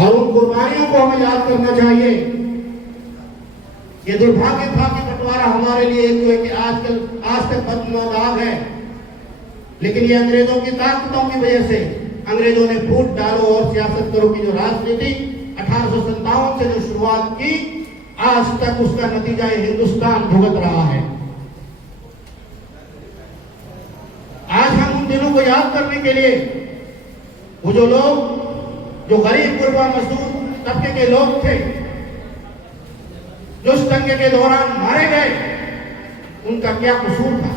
और उन कुर्बानियों को हमें याद करना चाहिए। ये दुर्भाग्य था कि बंटवारा हमारे लिए एक जो है कि आज तक बदनौदाग है, लेकिन ये अंग्रेजों की ताकतों की वजह से अंग्रेजों ने फूट डालो और सियासत करो की जो राजनीति 1857 से जो शुरुआत की, आज तक उसका नतीजा हिंदुस्तान भुगत रहा है। आज हम उन दिनों को याद करने के लिए वो जो लोग जो गरीब गुरबा मजदूर तबके के लोग थे जो उस दंगे के दौरान मारे गए, उनका क्या कसूर था?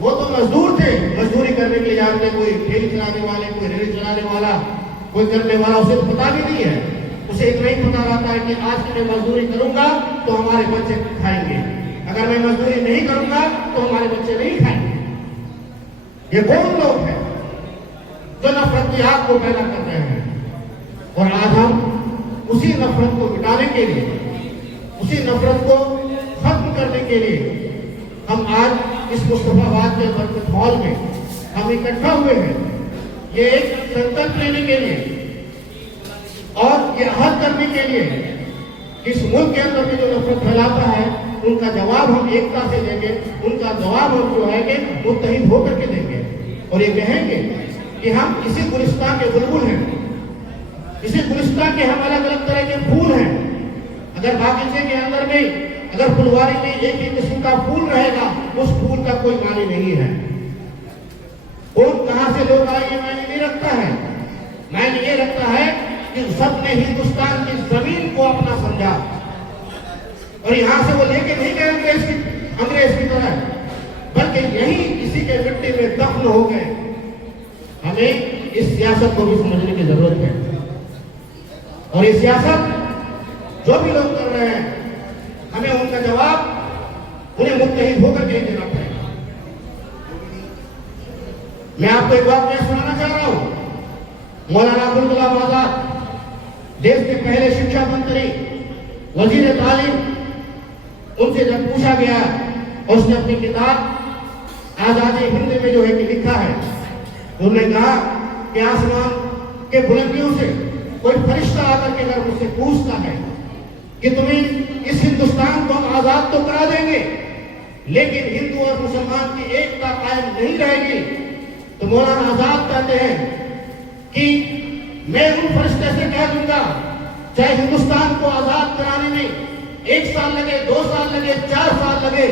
वो तो मजदूर थे, मजदूरी करने के लिए जाते, कोई ठेली चलाने वाले, कोई रेल चलाने वाला, कोई करने वाला, उसे तो पता भी नहीं है। उसे इतना ही पता रहता है कि आज मैं मजदूरी करूंगा तो हमारे बच्चे खाएंगे, अगर मैं मजदूरी नहीं करूंगा तो हमारे बच्चे नहीं खाएंगे। ये कौन लोग हैं जो नफरत की आग को पैदा कर रहे हैं? और आज हम उसी नफरत को मिटाने के लिए, उसी नफरत को खत्म करने के लिए हम आज इस मुस्तफाबाद के बरकत हॉल में हम इकट्ठा हुए हैं। ये एक संकल्प लेने के लिए और ये अहद करने के लिए कि इस मुल्क के अंदर में जो नफरत फैलाता है उनका जवाब हम एकता से देंगे, उनका जवाब हम जो है कि मुत्तहिद होकर के देंगे और ये कहेंगे कि हम इसी गुलिस्तान के बुलबुल हैं, इसी गुलिस्तान के हम अलग अलग तरह के फूल हैं। अगर बागीचे के अंदर में अगर फुलवारी में एक ही किस्म का फूल रहेगा, उस फूल का कोई मानी नहीं है। कौन कहां से लोग आए ये मायने नहीं रखता है, मायने ये रखता है कि सबने हिंदुस्तान की जमीन को अपना समझा और यहां से वो लेके नहीं गए अंग्रेज की तरह, बल्कि यही इसी के मिट्टी में दफन हो गए। हमें इस सियासत को भी समझने की जरूरत है और ये सियासत जो भी लोग कर रहे हैं हमें उनका जवाब उन्हें मुत्तहिद होकर के देना पड़ेगा। मैं आपको एक बात मैं सुनाना चाह रहा हूं। मौलाना अब्दुल कलाम आजाद देश के पहले शिक्षा मंत्री, वजीर तालीम, उनसे जब पूछा गया और उसने अपनी किताब आजादी हिंद में जो है कि लिखा है, उन्होंने कहा कि आसमान के बुलंदियों से कोई फरिश्ता आकर के अगर मुझसे पूछता है कि तुम्हें इस हिंदुस्तान को हम आजाद तो करा देंगे लेकिन हिंदू और मुसलमान की एकता कायम नहीं रहेगी, तो मौलाना आजाद कहते हैं कि मैं उन फरिश्ते से कह दूंगा चाहे हिंदुस्तान को आजाद कराने में 1 साल लगे, 2 साल लगे, 4 साल लगे,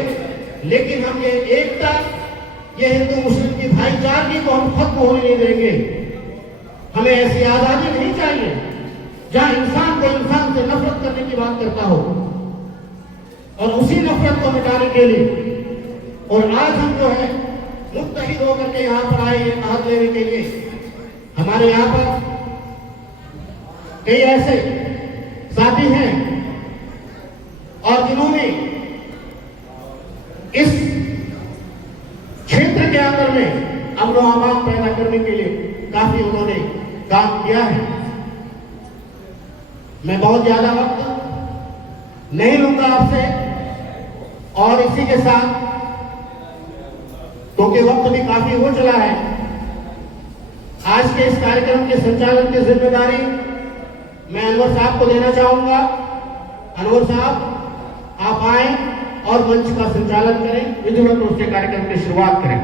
लेकिन हम ये एकता, ये हिंदू मुस्लिम की भाईचारगी को हम खत्म होने नहीं देंगे। हमें ऐसी आजादी नहीं चाहिए जहां इंसान को इंसान से नफरत करने की बात करता हो और उसी नफरत को मिटाने के लिए और आज हम जो है मुत्तहिद होकर के यहाँ पर आए ये अहद लेने के लिए। हमारे यहाँ पर कई ऐसे साथी हैं और जिन्होंने इस क्षेत्र के अंदर में अमन व अमान पैदा करने के लिए काफी उन्होंने काम किया है। मैं बहुत ज्यादा वक्त नहीं लूंगा आपसे और इसी के साथ क्योंकि वक्त भी काफी हो चला है, आज के इस कार्यक्रम के संचालन की जिम्मेदारी मैं अनवर साहब को देना चाहूंगा। अनवर साहब आप आए और मंच का संचालन करें, विधिवत रूप से कार्यक्रम की शुरुआत करें।